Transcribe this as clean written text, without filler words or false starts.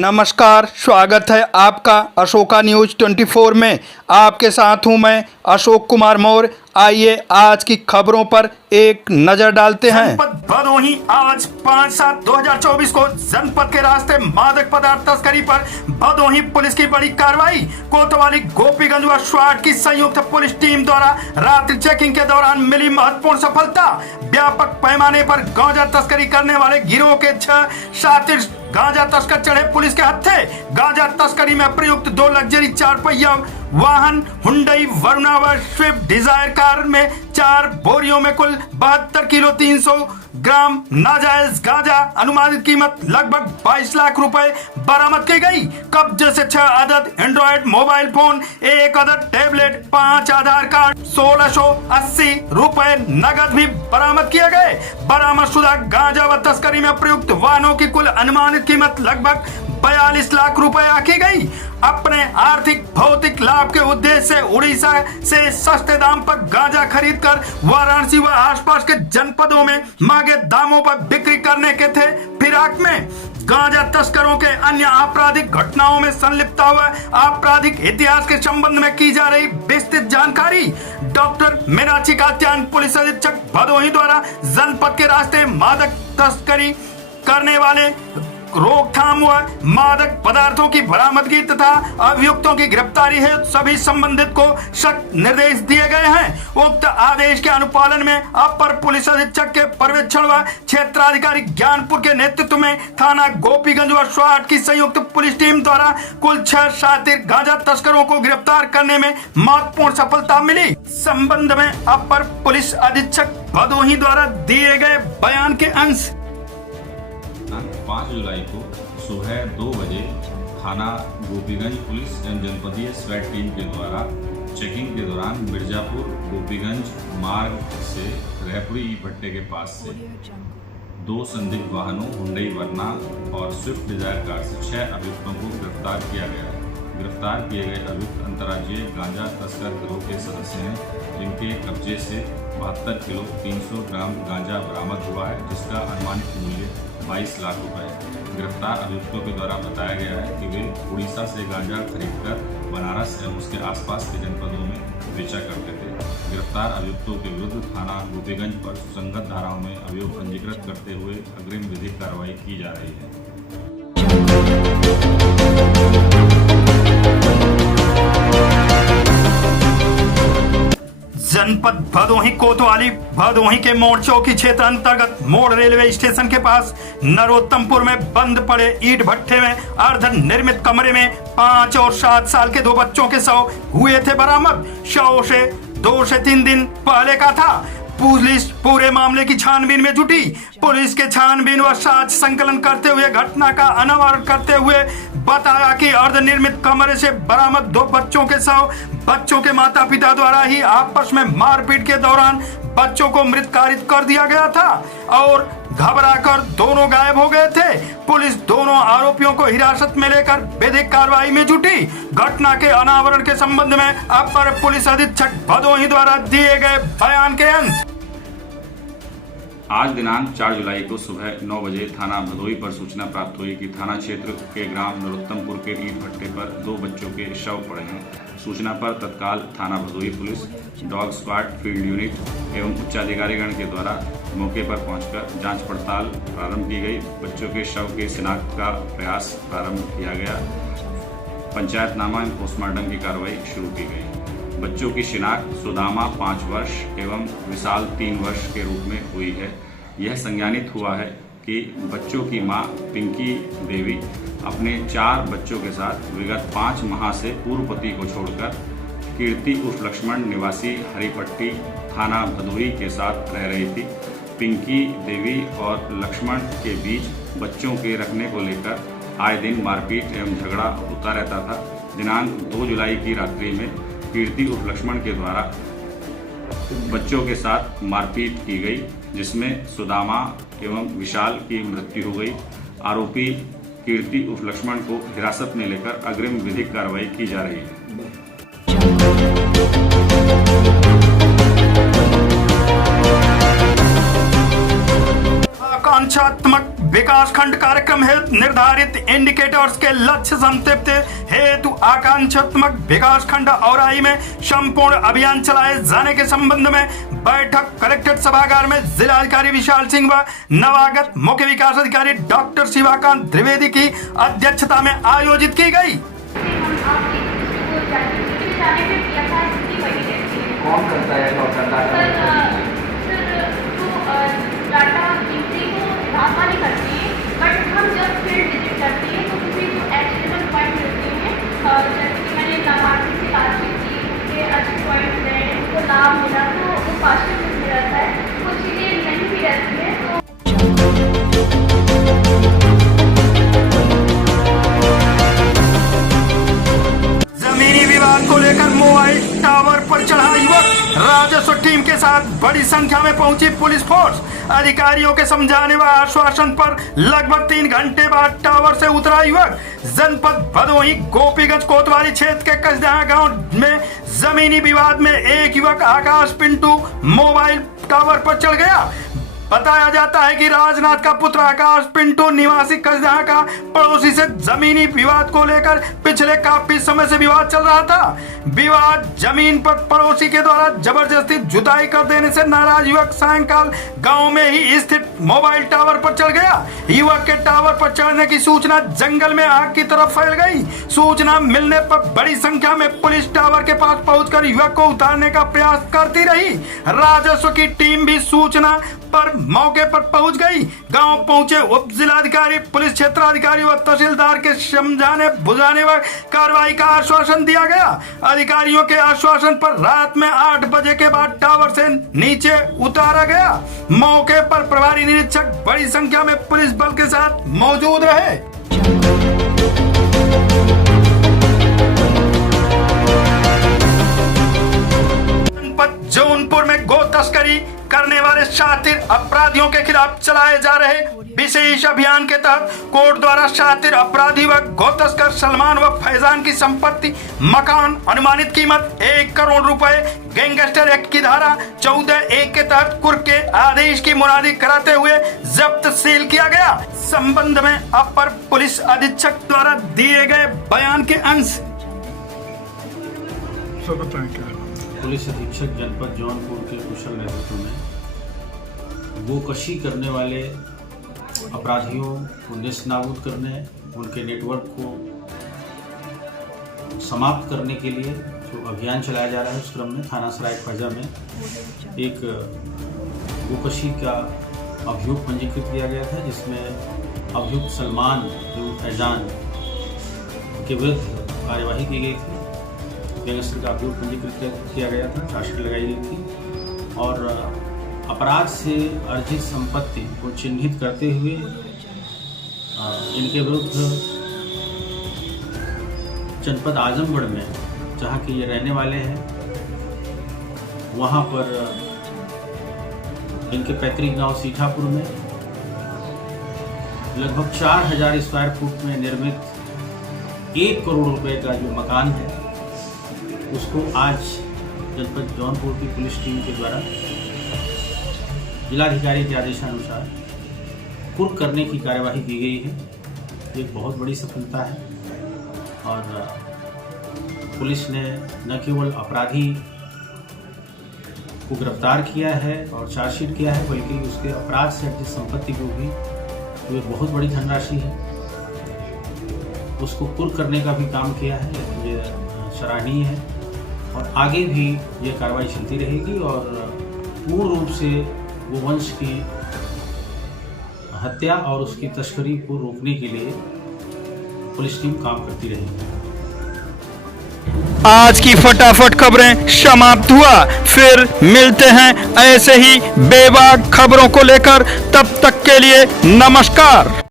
नमस्कार, स्वागत है आपका अशोका न्यूज़ 24 में। आपके साथ हूं मैं अशोक कुमार मौर्य। आइए आज की खबरों पर एक नजर डालते हैं। जनपद भदोही आज 5/7/2024 को जनपद के रास्ते मादक पदार्थ तस्करी पर भदोही पुलिस की बड़ी कार्रवाई। कोतवाली, गोपीगंज व स्वाट की संयुक्त पुलिस टीम द्वारा रात्रि चेकिंग के दौरान मिली महत्वपूर्ण सफलता। व्यापक पैमाने पर गांजा तस्करी करने वाले गिरोह के 6 शातिर गांजा तस्कर चढ़े पुलिस के हत्थे। गांजा तस्करी में प्रयुक्त 2 लग्जरी 4 पहिया वाहन हुंडई वरुणा व स्विफ्ट डिजायर कार में 4 बोरियों में कुल 72 किलो 300 ग्राम नाजायज गांजा अनुमानित कीमत लगभग 22 लाख रुपए बरामद की गई। कब्जे से 6 अदद एंड्रॉयड मोबाइल फोन, 1 अदद टैबलेट, 5 आधार कार्ड, 1680 रुपए नगद भी बरामद किए गए। बरामदशुदा गांजा व तस्करी में प्रयुक्त वाहनों की कुल अनुमानित कीमत लगभग 42 लाख रुपए आकी गई। अपने आर्थिक भौतिक लाभ के उद्देश्य से उड़ीसा से सस्ते दाम पर गांजा खरीदकर वाराणसी व आसपास के जनपदों में मांगे दामों पर बिक्री करने के थे फिराक में। गांजा तस्करों के अन्य आपराधिक घटनाओं में संलिप्तता हुआ आपराधिक इतिहास के संबंध में की जा रही विस्तृत जानकारी। डॉक्टर मीनाक्षी कात्यायन, पुलिस अधीक्षक भदोही द्वारा जनपद के रास्ते मादक तस्करी करने वाले रोकथाम व मादक पदार्थों की बरामदगी तथा अभियुक्तों की गिरफ्तारी है सभी संबंधित को सख्त निर्देश दिए गए हैं। उक्त आदेश के अनुपालन में अपर पुलिस अधीक्षक के पर्यवेक्षण व क्षेत्राधिकारी ज्ञानपुर के नेतृत्व में थाना गोपीगंज व स्वाट की संयुक्त पुलिस टीम द्वारा कुल 6 शातिर गांजा तस्करों को गिरफ्तार करने में महत्वपूर्ण सफलता मिली। संबंध में अपर पुलिस अधीक्षक भदोही द्वारा दिए गए बयान के अंश। 5 जुलाई को सुबह 2 बजे थाना गोपीगंज पुलिस एवं जनपदीय स्वैट टीम के द्वारा चेकिंग के दौरान मिर्जापुर गोपीगंज मार्ग से रेपड़ी भट्टे के पास से 2 संदिग्ध वाहनों हुंडई वरना और स्विफ्ट डिजायर कार से 6 अभियुक्तों को गिरफ्तार किया गया। गिरफ्तार किए गए अभियुक्त अंतर्राज्यीय गांजा तस्कर गिरोह के सदस्य हैं, जिनके कब्जे से 72 किलो 300 ग्राम गांजा बरामद हुआ है, जिसका अनुमानित मूल्य 22 लाख रुपए है। गिरफ्तार अभियुक्तों के द्वारा बताया गया है कि वे उड़ीसा से गांजा खरीदकर बनारस एवं उसके आसपास के जनपदों में बेचा करते थे। गिरफ्तार अभियुक्तों के विरुद्ध थाना गोपीगंज पर सुसंगत धाराओं में अभियोग पंजीकृत करते हुए अग्रिम विधिक कार्रवाई की जा रही है। जनपद भदोही कोतवाली भदोही के मोड़ चौकी क्षेत्र अंतर्गत मोड़ रेलवे स्टेशन के पास नरोत्तमपुर में बंद पड़े ईंट भट्टे में अर्ध निर्मित कमरे में 5 और 7 साल के 2 बच्चों के शव हुए थे बरामद। शव से 2 से 3 दिन पहले का था। पुलिस पूरे मामले की छानबीन में जुटी। पुलिस के छानबीन व साक्ष्य संकलन करते हुए घटना का अनावरण करते हुए बताया कि अर्धनिर्मित कमरे से बरामद 2 बच्चों के शव बच्चों के माता पिता द्वारा ही आपस में मारपीट के दौरान बच्चों को मृत घोषित कर दिया गया था और घबराकर दोनों गायब हो गए थे। पुलिस दोनों आरोपियों को हिरासत में लेकर विधिक कार्रवाई में जुटी। घटना के अनावरण के संबंध में अपर पुलिस अधीक्षक भदोही द्वारा दिए गए बयान के अंश। आज दिनांक 4 जुलाई को सुबह 9 बजे थाना भदोही पर सूचना प्राप्त हुई कि थाना क्षेत्र के ग्राम नरोत्तमपुर के ईंट भट्टे पर 2 बच्चों के शव पड़े हैं। सूचना पर तत्काल थाना Bhadohi police, dog squad, field unit एवं उच्चाधिकारीगण के द्वारा मौके पर पहुंचकर जांच पड़ताल प्रारंभ की गई। बच्चों के शव के शिनाख्त का प्रयास प्रारंभ किया गया। पंचायतनामा एवं पोस्टमार्टम की कार्रवाई शुरू की गई। बच्चों की शिनाख्त सुदामा 5 वर्ष एवं विशाल 3 वर्ष के रूप में हुई है। यह संज्ञानित हुआ है कि बच्चों की मां पिंकी देवी अपने 4 बच्चों के साथ विगत 5 माह से पूर्व पति को छोड़कर कीर्ति उर्फ लक्ष्मण निवासी हरिपट्टी थाना भदोही के साथ रह रही थी। पिंकी देवी और लक्ष्मण के बीच बच्चों के रखने को लेकर आए दिन मारपीट एवं झगड़ा होता रहता था। दिनांक 2 जुलाई की रात्रि में कीर्ति उर्फ लक्ष्मण के द्वारा बच्चों के साथ मारपीट की गई, जिसमें सुदामा एवं विशाल की मृत्यु हो गई। आरोपी कीर्ति उर्फ लक्ष्मण को हिरासत में लेकर अग्रिम विधिक कार्रवाई की जा रही है। आकांक्षात्मक विकास खंड कार्यक्रम हेतु निर्धारित इंडिकेटर्स के लक्ष्य संतृप्ति हेतु आकांक्षात्मक विकास खंड औराई में संपूर्ण अभियान चलाए जाने के संबंध में बैठक कलेक्ट्रेट सभागार में जिलाधिकारी विशाल सिंह व नवागत मुख्य विकास अधिकारी डॉक्टर शिवाकांत द्विवेदी की अध्यक्षता में आयोजित की गई। कौन करता है डाटा एंट्री को विभाग वाली करती है, बट हम जब फील्ड विजिट करते हैं तो किसी जो एक्शनेबल पॉइंट मिलते हैं, जैसे कि मैंने लाभार्थी से बातचीत की, उनके अच्छे पॉइंट रहे, उनको लाभ मिला, तो वो पॉजिटिव मिल रहता है, कुछ चीज़ें नहीं भी रहती है। तो जमीनी विवाद को लेकर मोबाइल टावर पर चढ़ा युवक, राजस्व टीम के साथ बड़ी संख्या में पहुंची पुलिस फोर्स। अधिकारियों के समझाने व आश्वासन पर लगभग 3 घंटे बाद टावर से उतरा युवक। जनपद भदोही गोपीगंज कोतवाली क्षेत्र के कसदहा गांव में जमीनी विवाद में एक युवक आकाश पिंटू मोबाइल टावर पर चढ़ गया। बताया जाता है कि राजनाथ का पुत्र आकाश पिंटू निवासी कसदहा का पड़ोसी से जमीनी विवाद को लेकर पिछले काफी समय से विवाद चल रहा था। विवाद जमीन पर पड़ोसी के द्वारा जबरदस्ती जुताई कर देने से नाराज युवक सायंकाल गांव में ही स्थित मोबाइल टावर पर चढ़ गया। युवक के टावर पर चढ़ने की सूचना जंगल में आग की तरफ फैल गई। सूचना मिलने पर बड़ी संख्या में पुलिस टावर के पास पहुंचकर युवक को उतारने का प्रयास करती रही। राजस्व की टीम भी सूचना पर मौके पर पहुंच गई। गांव पहुंचे उप जिलाधिकारी, पुलिस क्षेत्राधिकारी व तहसीलदार के समझाने बुझाने व कार्रवाई का आश्वासन दिया गया। अधिकारियों के आश्वासन पर रात में 8 बजे के बाद टावर से नीचे उतारा गया। मौके पर प्रभारी निरीक्षक बड़ी संख्या में पुलिस बल के साथ मौजूद रहे। जौनपुर में गो तस्करी करने वाले शातिर अपराधियों के खिलाफ चलाए जा रहे विशेष अभियान के तहत कोर्ट द्वारा शातिर अपराधी व गो तस्कर सलमान व फैजान की संपत्ति, मकान, अनुमानित कीमत 1 करोड़ रुपए, गैंगस्टर एक्ट की धारा 14(a) के तहत कुर्क के आदेश की मुनादी कराते हुए जब्त सील किया गया। संबंध में अपर पुलिस अधीक्षक द्वारा दिए गए बयान के अंश। पुलिस अधीक्षक जनपद जौनपुर के कुशल नेतृत्व में गोकशी करने वाले अपराधियों को नेस्तनाबूद करने, उनके नेटवर्क को समाप्त करने के लिए जो अभियान चलाया जा रहा है, उस क्रम में थाना सराय ख्वाजा में एक गोकशी का अभियोग पंजीकृत किया गया था, जिसमें अभियुक्त सलमान एवं फैजान के विरुद्ध कार्यवाही की गई थी। गैंगस्टर का अभियोग पंजीकृत किया गया था, चार्जशीट लगाई गई थी और अपराध से अर्जित संपत्ति को चिन्हित करते हुए इनके विरुद्ध जनपद आजमगढ़ में, जहाँ के ये रहने वाले हैं, वहाँ पर इनके पैतृक गांव सीठापुर में लगभग 4000 स्क्वायर फुट में निर्मित 1 करोड़ रुपए का जो मकान है, उसको आज जनपद जौनपुर की पुलिस टीम के द्वारा जिलाधिकारी के आदेशानुसार कुर्क करने की कार्यवाही की गई है। ये बहुत बड़ी सफलता है और पुलिस ने न केवल अपराधी को गिरफ्तार किया है और चार्जशीट किया है, बल्कि उसके अपराध से अर्जित संपत्ति को भी, तो ये बहुत बड़ी धनराशि है, उसको कुर्क करने का भी काम किया है। ये सराहनीय है और आगे भी ये कार्रवाई चलती रहेगी और पूर्ण रूप से गोवंश की हत्या और उसकी तस्करी को रोकने के लिए पुलिस टीम काम करती रहेगी। आज की फटाफट खबरें समाप्त हुआ। फिर मिलते हैं ऐसे ही बेबाक खबरों को लेकर। तब तक के लिए नमस्कार।